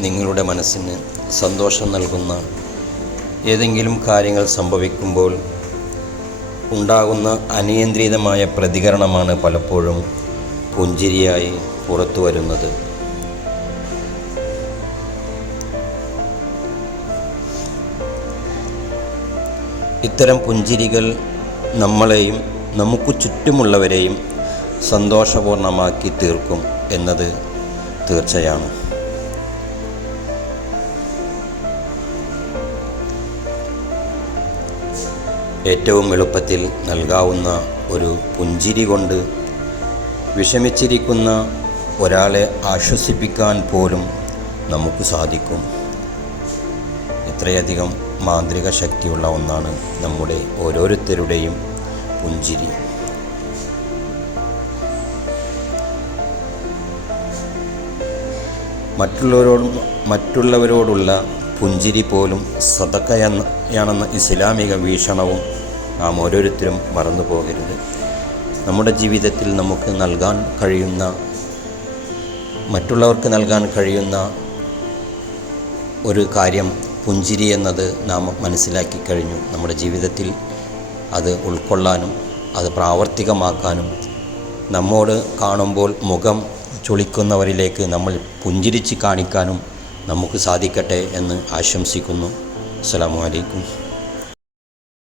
നിങ്ങളുടെ മനസ്സിന് സന്തോഷം നൽകുന്ന ഏതെങ്കിലും കാര്യങ്ങൾ സംഭവിക്കുമ്പോൾ ഉണ്ടാകുന്ന അനിയന്ത്രിതമായ പ്രതികരണമാണ് പലപ്പോഴും പുഞ്ചിരിയായി പുറത്തു വരുന്നത്. ഇത്തരം പുഞ്ചിരികൾ നമ്മളെയും നമുക്ക് ചുറ്റുമുള്ളവരെയും സന്തോഷപൂർണമാക്കി തീർക്കും എന്നത് തീർച്ചയാണ്. ഏറ്റവും എളുപ്പത്തിൽ നൽകാവുന്ന ഒരു പുഞ്ചിരി കൊണ്ട് വിഷമിച്ചിരിക്കുന്ന ഒരാളെ ആശ്വസിപ്പിക്കാൻ പോലും നമുക്ക് സാധിക്കും. ഇത്രയധികം മാന്ത്രിക ശക്തിയുള്ള ഒന്നാണ് നമ്മുടെ ഓരോരുത്തരുടെയും പുഞ്ചിരി. മറ്റുള്ളവരോട് മറ്റുള്ളവരോടുള്ള പുഞ്ചിരി പോലും സതക്കയാണെന്ന ഇസ്ലാമിക വീക്ഷണവും നാം ഓരോരുത്തരും മറന്നു പോകരുത്. നമ്മുടെ ജീവിതത്തിൽ നമുക്ക് നൽകാൻ കഴിയുന്ന മറ്റുള്ളവർക്ക് നൽകാൻ കഴിയുന്ന ഒരു കാര്യം പുഞ്ചിരി എന്നത് നാം മനസ്സിലാക്കി കഴിഞ്ഞു. നമ്മുടെ ജീവിതത്തിൽ അത് ഉൾക്കൊള്ളാനും അത് പ്രാവർത്തികമാക്കാനും നമ്മോട് കാണുമ്പോൾ മുഖം ചുളിക്കുന്നവരിലേക്ക് നമ്മൾ പുഞ്ചിരിച്ച് കാണിക്കാനും നമുക്ക് സാധിക്കട്ടെ എന്ന് ആശംസിക്കുന്നു. അസ്സലാമു അലൈക്കും.